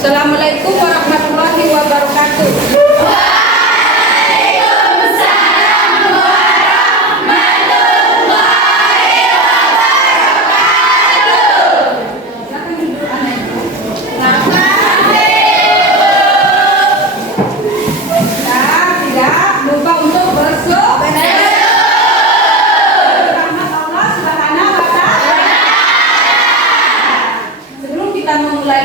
Assalamualaikum warahmatullahi wabarakatuh.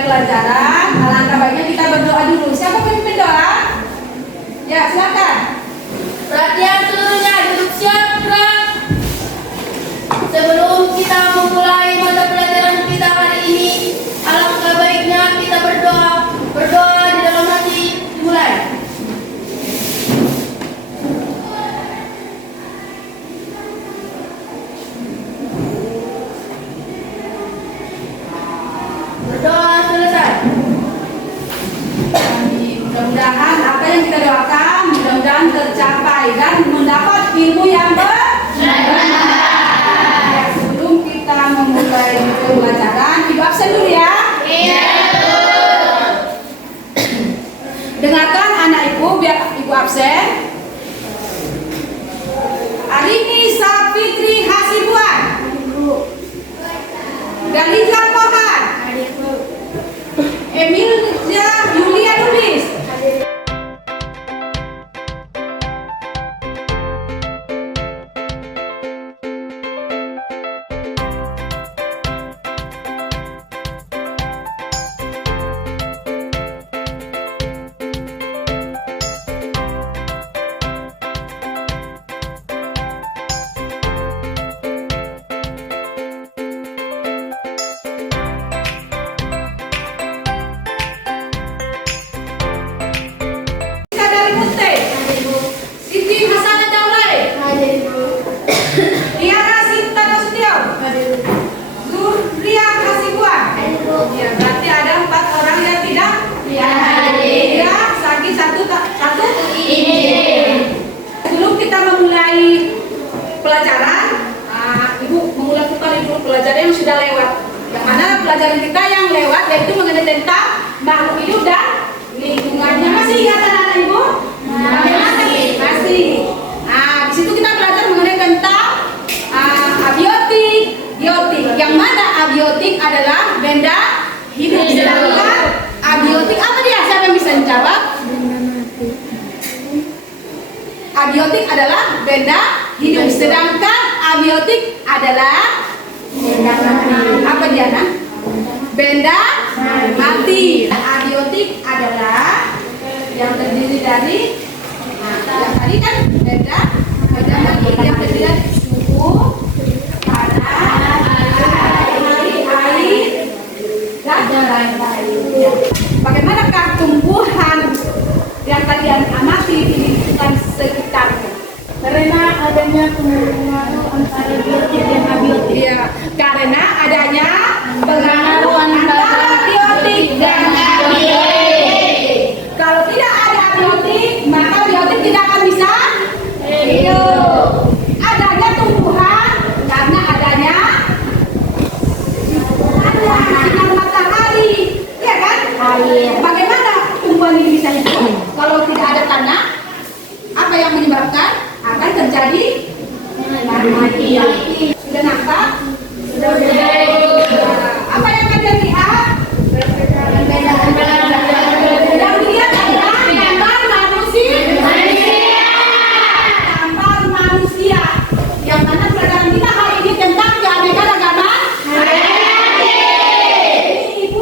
Pelajaran, alangkah baiknya kita berdoa dulu. Siapa pemimpin doa? Ya, silakan. Perhatian seluruhnya, duduk siap, gerak. Sebelum kita memulai mata pelajaran kita hari ini, alangkah baiknya kita berdoa. Berdoa di dalam hati, dimulai. Berdoa selesai. Mudah-mudahan apa yang kita doakan mudah-mudahan tercapai dan mendapat ilmu yang bermanfaat. Sebelum kita memulai pelajaran, ibu absen dulu ya. Iya. Dengarkan anak ibu biar ibu absen. Arini Sapitri Hasibuan, Galita Pohan, Emilia Yulia Lubis. Pelajaran yang sudah lewat, yang mana pelajaran kita yang lewat yaitu mengenai tentang makhluk hidup dan lingkungannya. Masih ingat anak-anak ibu? Masih. Nah, di situ kita belajar mengenai tentang abiotik, biotik. Yang mana abiotik adalah benda hidup. Sedangkan abiotik apa dia? Siapa yang bisa menjawab? Abiotik adalah benda hidup. Sedangkan abiotik adalah apa dia kan? Benda mati. Abiotik adalah yang terdiri dari yang tadi kan benda mati yang terdiri dari suhu, tanah, air, dan lain-lain. Bagaimanakah tumbuhan yang kalian amati di lingkungan sekitarnya? Karena adanya pengaruh antara biotik dan abiotik. Iya, karena adanya pengaruh antara biotik dan abiotik. Kalau tidak ada abiotik, maka biotik tidak akan bisa hidup. Adanya tumbuhan karena adanya sinar matahari, ya kan? Bagaimana tumbuhan ini bisa hidup? Kalau tidak ada tanah, apa yang menyebabkan? Akan terjadi mati. Sudah nampak? Sudah. Apa yang kalian lihat? Yang dilihat adalah gambar manusia. Gambar manusia. Yang mana pelajaran kita hari ini tentang keanekaragaman. Ini ibu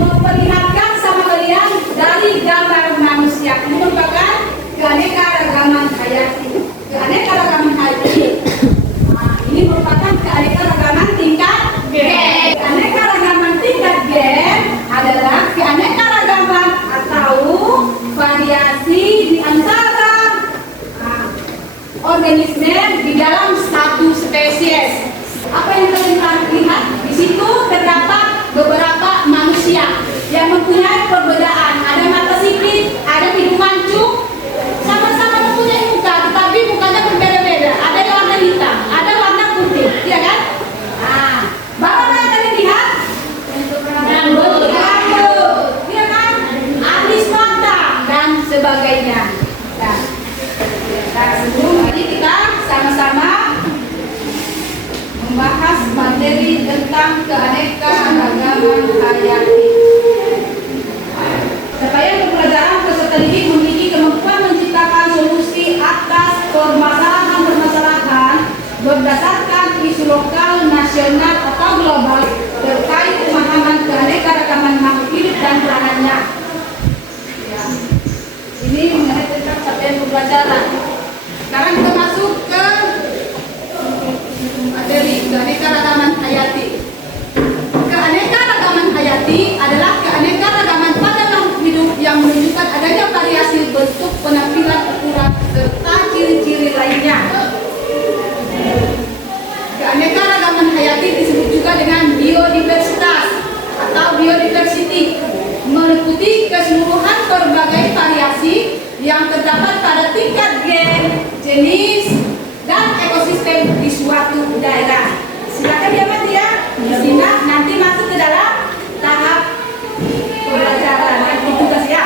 memperlihatkan sama kalian dari gambar manusia. Ini merupakan keanekaragaman hayati. Keanekaragaman hayati. Nah, ini merupakan keanekaragaman tingkat G. Keanekaragaman tingkat G adalah keanekaragaman atau variasi di antara organisme di dalam satu spesies. Apa yang kalian lihat? Di situ terdapat beberapa manusia yang mempunyai perbedaan. Ada mata sipit, ada hidung mancung, sama-sama mempunyai muka, tetapi mukanya berbeda-beda. Ada yang warna hitam, ada warna putih, ya kan? Nah, bapak yang kalian lihat? Rambut. membahas materi tentang keanekaragaman hayati. Supaya pembelajaran peserta didik memiliki kemampuan menciptakan solusi atas permasalahan-permasalahan berdasarkan isu lokal, nasional, atau global terkait pemahaman keanekaragaman makhluk hidup dan peranannya. Ya. Ini mengenai tentang capaian pembelajaran. Sekarang kita masuk ke materi keanekaragaman hayati. Keanekaragaman hayati adalah keanekaragaman pada makhluk hidup yang menunjukkan adanya variasi bentuk, penampilan, ukuran, serta ciri-ciri lainnya. Keanekaragaman hayati disebut juga dengan biodiversitas atau biodiversity, meliputi keseluruhan berbagai variasi yang terdapat pada tingkat gen, jenis, dan ekosistem di suatu daerah. Silakan diamati ya. Simak nanti masuk ke dalam tahap pembelajaran. Nanti tugas ya.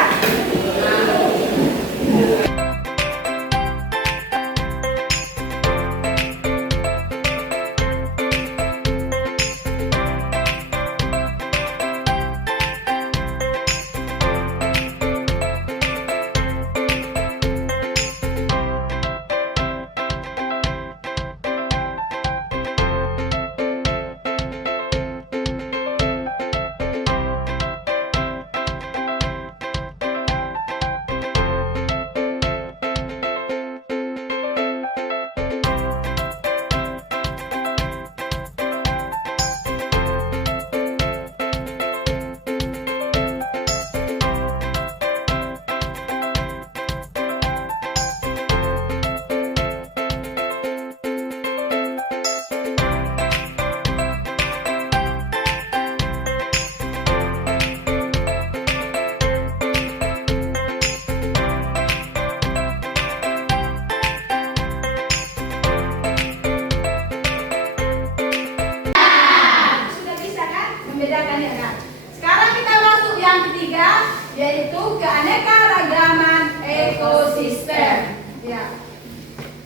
Sekarang kita masuk yang ketiga, yaitu keanekaragaman ekosistem. Ya.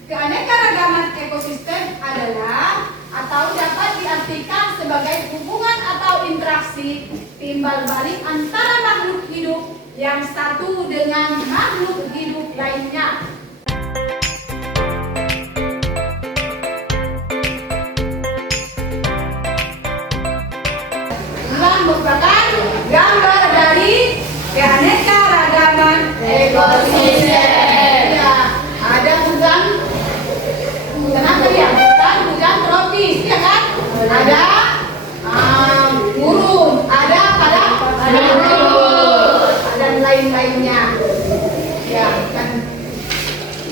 Keanekaragaman ekosistem adalah atau dapat diartikan sebagai hubungan atau interaksi timbal balik antara makhluk hidup yang satu dengan makhluk hidup lainnya. Merupakan gambar dari keanekaragaman ekosistem. Ya, ada hujan apa ya? Hujan tropis, ya kan? Ada gurun, ada dan lain-lainnya. Ya, dan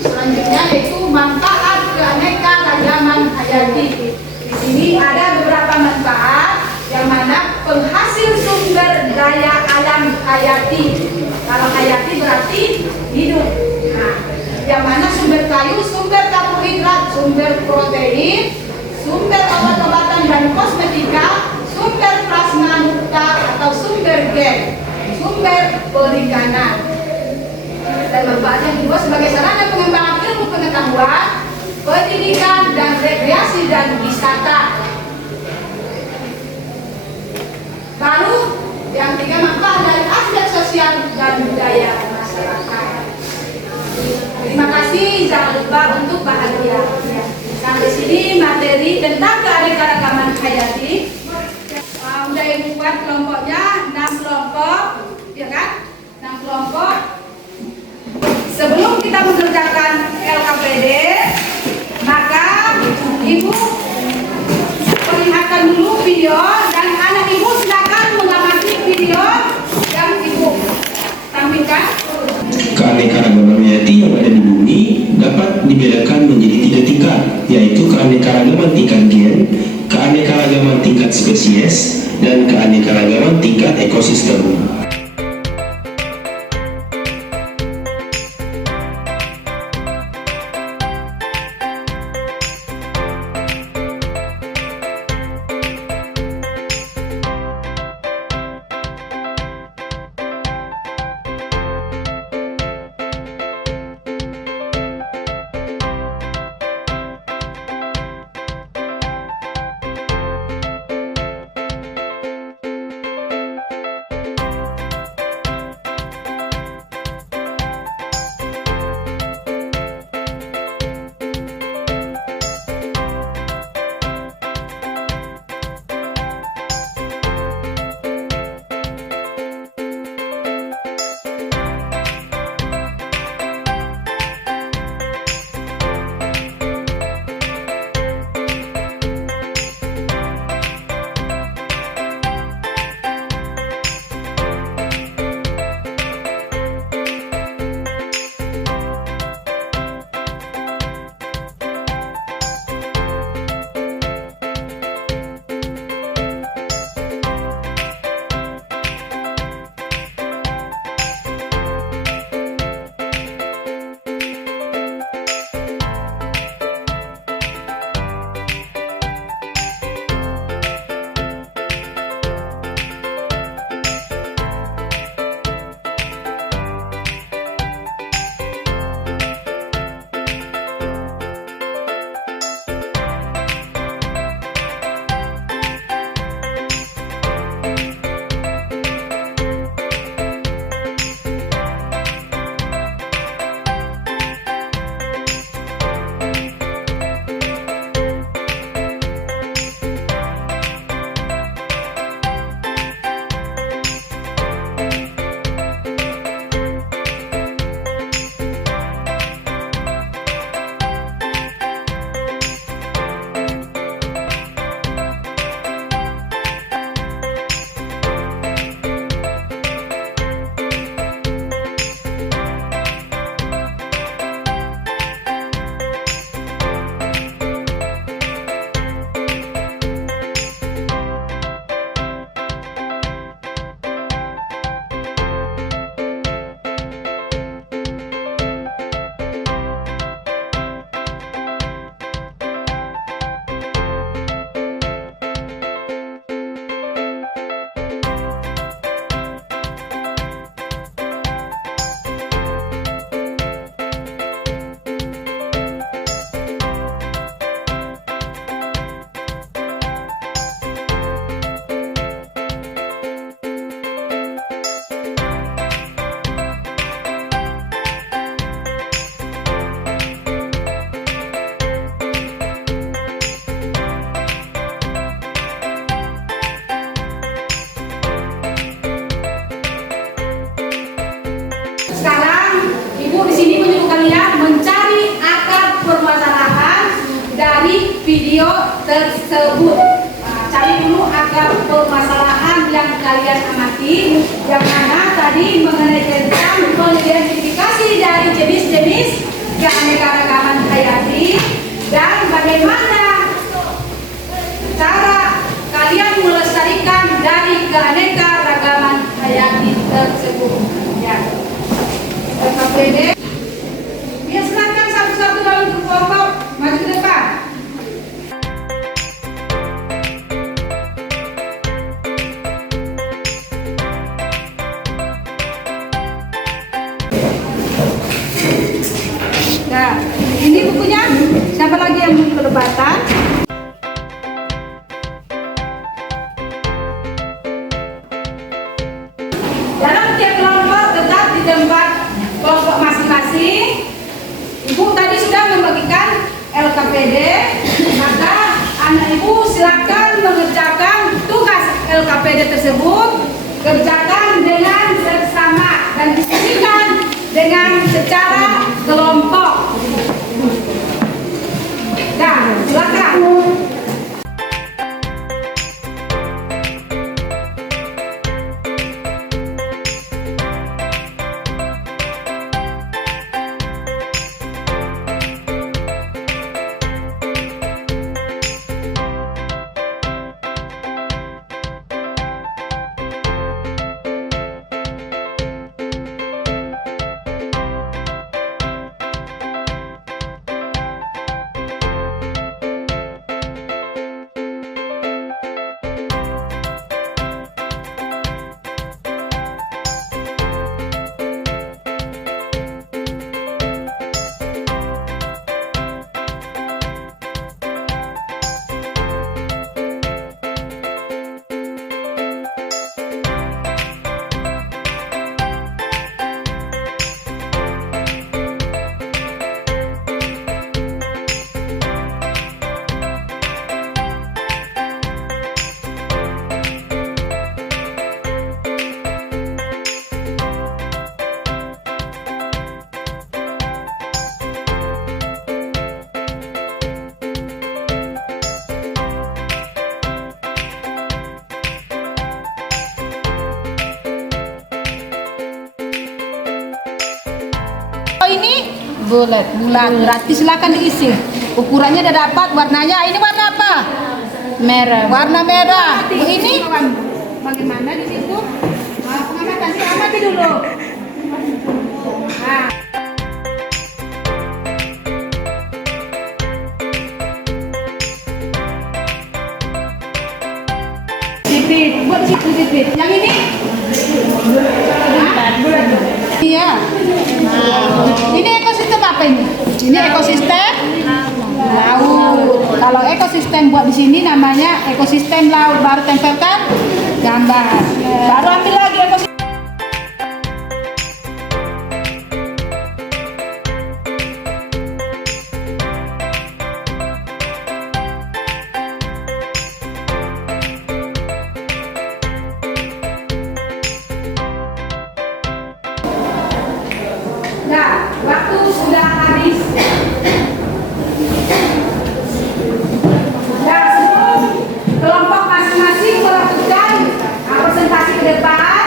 selanjutnya yaitu manfaat keanekaragaman hayati. Di sini ada beberapa manfaat. Yang mana penghasil sumber daya alam hayati. Kalau hayati berarti hidup. Nah, yang mana sumber kayu, sumber karbohidrat, sumber protein, sumber obat-obatan dan kosmetika, sumber plasma nukta atau sumber gen, sumber perikanan. Dan manfaatnya kedua sebagai sarana pengembangan ilmu pengetahuan, pendidikan dan rekreasi dan wisata. Lalu yang tiga, manfaat dari aspek sosial dan budaya masyarakat. Terima kasih, jangan lupa untuk bahagia. Sampai sini materi tentang keanekaragaman hayati. Udah ibu buat kelompoknya 6 kelompok, ya kan? 6 kelompok. Sebelum kita mengerjakan LKPD, maka ibu perlihatkan dulu video dan anak ibu silakan mengamati video yang ibu tampilkan. Keanekaragaman hayati yang ada di bumi dapat dibedakan menjadi 3 tingkat, yaitu keanekaragaman tingkat gen, keanekaragaman tingkat spesies, dan keanekaragaman tingkat ekosistem. kalian mencari akar permasalahan dari video tersebut. Nah, cari dulu akar permasalahan yang kalian amati, yang mana tadi mengenai tentang mengidentifikasi dari jenis-jenis keanekaragaman hayati dan bagaimana cara kalian melestarikan dari keanekaragaman hayati tersebut. Ya. LKPD. Ya, silakan satu-satu dalam kelompok maju ke depan. Nah, ini bukunya. Siapa lagi yang belum kelebatan? Dalam tiap kelompok tetap di tempat kelompok masing-masing. Ibu tadi sudah membagikan LKPD, maka anak ibu silakan mengerjakan tugas LKPD tersebut, kerjakan dengan seksama dan diskusikan dengan secara kelompok. Nah, silakan. Ini bulat, berarti silakan diisi. Ukurannya udah dapat, warnanya ini warna apa? Merah. Warna merah. Bu, ini bagaimana di situ? Pengamatan sih amati dulu. Nah. Sipit, buat situ sipit. Yang ini? Bulat. Iya. Ini ekosistem apa ini? Ini ekosistem laut. Kalau ekosistem buat di sini namanya ekosistem laut. Baru tempelkan gambar. Baru ambil lagi ekosistem. Nah, waktu sudah habis. Nah, kelompok masing-masing melakukan presentasi ke depan.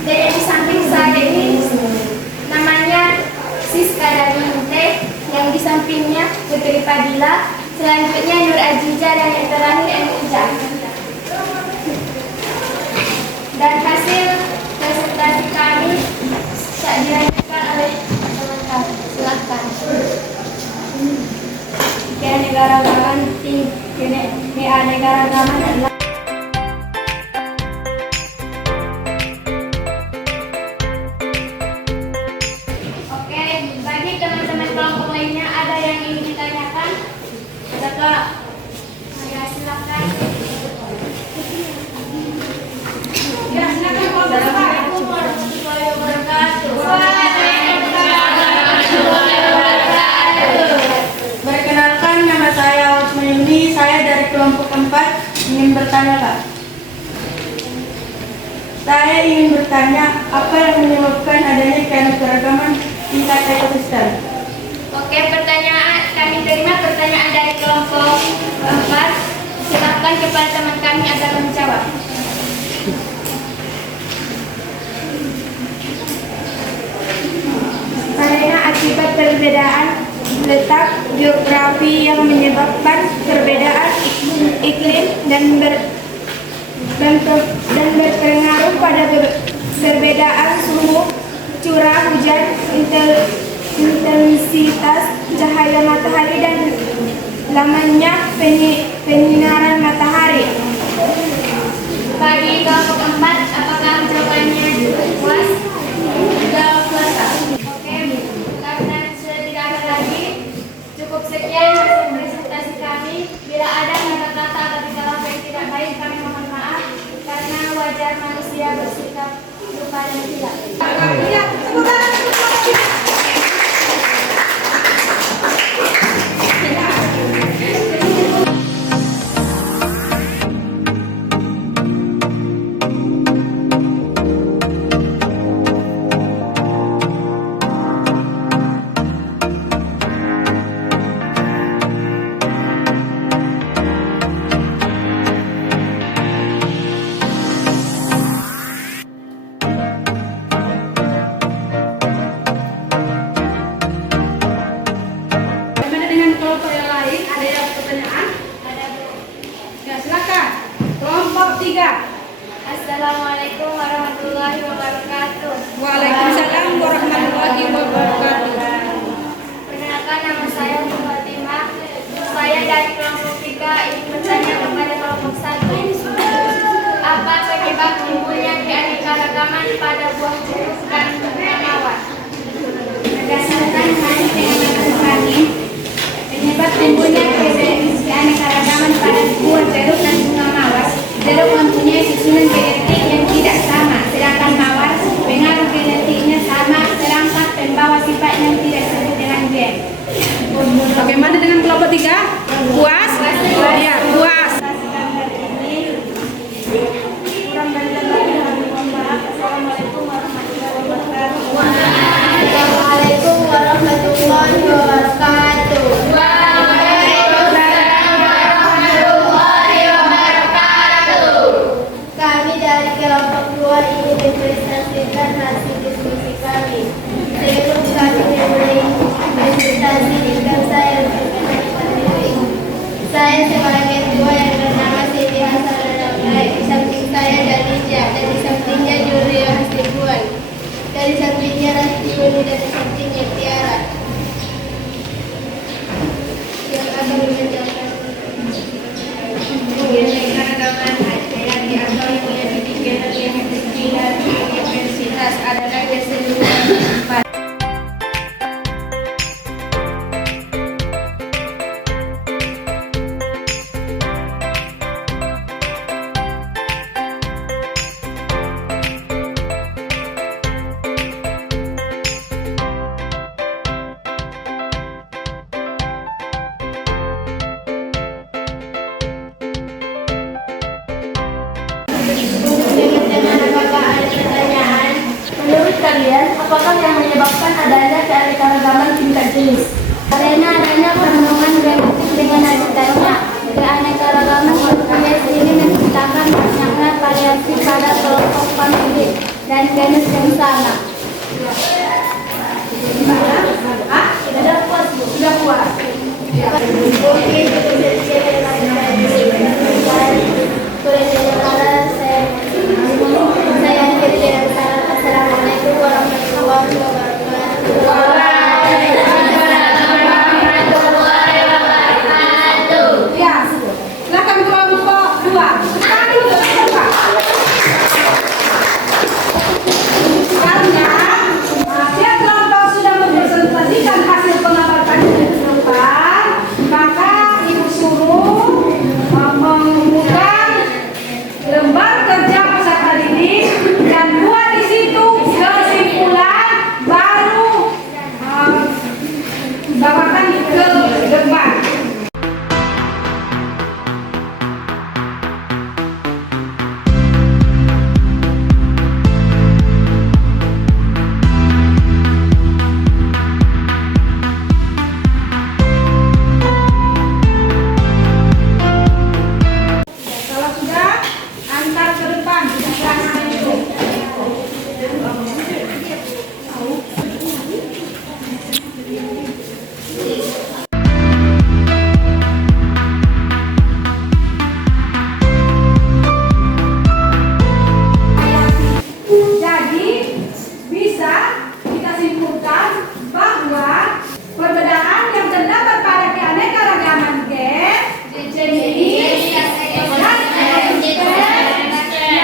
Dan yang di samping saya ini namanya Siska Darminte, yang di sampingnya Putri Padilla, selanjutnya Nur Aziza, dan yang terakhir Enija. Dan hasil presentasi kami tak dilanjutkan oleh teman-teman. Silakan. Keanekaragaman adalah Oke, bagi teman-teman kelompok lainnya ada yang ingin ditanyakan? Adakah? Ya, silakan. Ya, silakan Pak. Assalamualaikum warahmatullahi wabarakatuh. Perkenalkan, nama saya Osmayuni, saya dari kelompok 4 ingin bertanya, Kak. Saya ingin bertanya, apa yang menyebabkan adanya keanekaragaman tingkat ekosistem? Oke, pertanyaan kami terima pertanyaan dari kelompok 4. Silakan kepada teman kami agar menjawab. Karena akibat perbedaan letak geografi yang menyebabkan perbedaan iklim dan berpengaruh pada perbedaan suhu, curah hujan, intensitas cahaya matahari, dan lamanya penyinaran matahari. Bagi kelompok 4, apakah jawabannya puas? Jawab puas, Kak. Oke, karena sudah tidak ada lagi, cukup sekian hasil presentasi kami. Bila ada kata-kata atau tingkah yang tidak baik, kami mohon maaf karena wajar manusia bersikap lupa dan hilang. Ya, tepuk tangan untuk kelompok kita. Bagaimana dengan kelompok yang lain? Ada yang pertanyaan? Ada, Bu. Ya, silakan. Kelompok 3. Assalamualaikum warahmatullahi wabarakatuh. Waalaikumsalam warahmatullahi wabarakatuh. Perkenalkan, nama saya Ummu Fatimah. Saya dari kelompok 3 ingin bertanya kepada kelompok 1. Apa penyebab timbulnya keanekaragaman pada buah jeruk dan bunga mawar? Berdasarkan hasil pengamatan kami, penyebab timbulnya keanekaragaman pada buah jeruk dan bunga mawar, jeruk mempunyai susunan genetik yang tidak sama, sedangkan mawar pengaruh genetiknya sama, terangkat pembawa sifat yang tidak disebut dengan gen. Bagaimana dengan kelompok 3? Puas? Ya, puas. Kurang dari Assalamualaikum warahmatullahi wabarakatuh. Waalaikumsalam warahmatullahi wabarakatuh. Kami dari kelompok 2 ingin mempresentasikan hasil diskusi kami. Sebelum kami memulai presentasi, izinkan saya untuk menyampaikan. Saya sebagai ketua yang bernama Siti Hasanah. Di samping saya Dalija, dan di sampingnya Juri Hasibuan, dari sampingnya Rasdiuni, dan di sampingnya Tiara yang akan menjelaskan keanekaragaman yang diakui oleh titik yang kecil dan intensitas adalah keseluruhan empat. Teman-teman, apakah ada pertanyaan? Menurut kalian, apakah yang menyebabkan adanya keanekaragaman tingkat jenis? Karena adanya pertemuan genetik dengan habitatnya. Keanekaragaman mempunyai ciri menciptakan banyaknya variasi pada kelompok famili. dan Venus yang sama. Gimana? Hah? Sudah puas, Bu. Sudah puas? Ya. Mungkin itu saja yang saya akhiri dengan salam. Assalamualaikum warahmatullahi wabarakatuh. Ya, silakan kelompok 2. Sekali dulu, Pak. Karena dia kelompok sudah mempresentasikan hasil pengamatan kehidupan, maka ibu suruh membuka lembar kerja peserta didik dan buat di situ kesimpulan baru bawakan ke depan. Kalau sudah, antar ke depan. Jadi, bisa kita simpulkan bahwa perbedaan yang terdapat pada keanekaragaman jenis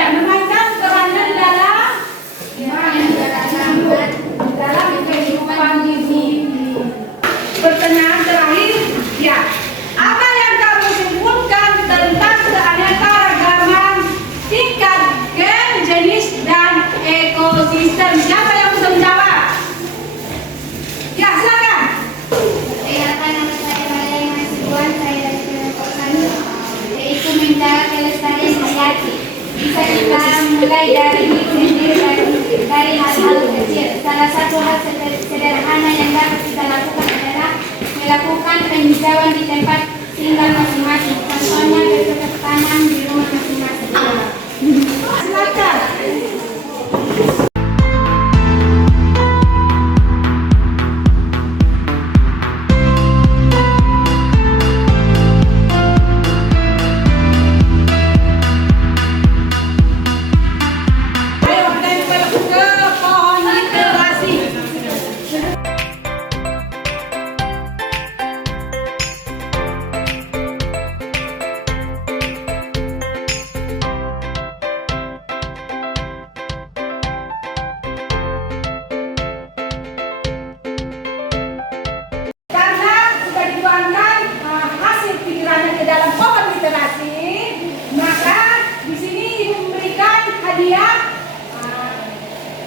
memainkan peranan dalam kehidupan ini. Pertanyaan terakhir, ya, apa yang kamu simpulkan tentang keanekaragaman tingkat gen, jenis, dan ekosistem? Siapa yang bisa menjawab? Ya, silakan. Perkenalkan, nama saya Maria Mahasiswan, saya dari kelompok kami, yaitu menjaga kelestarian hayati. Bisa kita mulai dari diri sendiri, dari hal-hal kecil. Salah satu hal sederhana yang dapat kita lakukan adalah melakukan penghijauan di tempat tinggal masing-masing. Contohnya bercocok tanam di rumah masing-masing. Silakan. Ayo tempel ke pohon literasi. Karena sudah dituangkan hasil pikirannya ke dalam pohon literasi, maka di sini ibu memberikan hadiah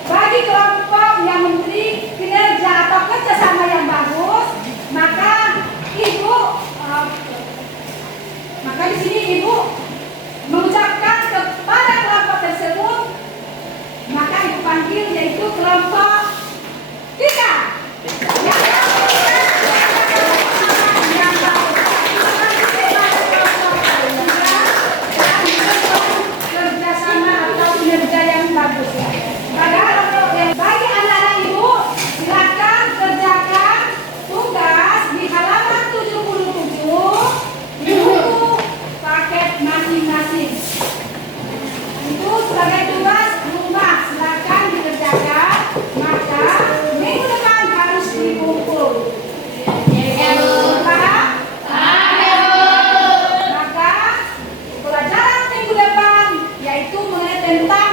bagi kelompok yang memberi kinerja atau kerjasama yang bagus. Maka di sini ibu mengucapkan kepada kelompok tersebut, maka ibu panggil yaitu kelompok 3. Kerjasama atau kinerja yang bagus ya. Bagi anak-anak ibu, silakan kerjakan tugas di halaman 77 di buku paket masing-masing. Itu sebagai tugas rumah, silakan dikerjakan. Maka minggu depan harus dikumpul. Maka pelajaran minggu depan yaitu mengenai tentang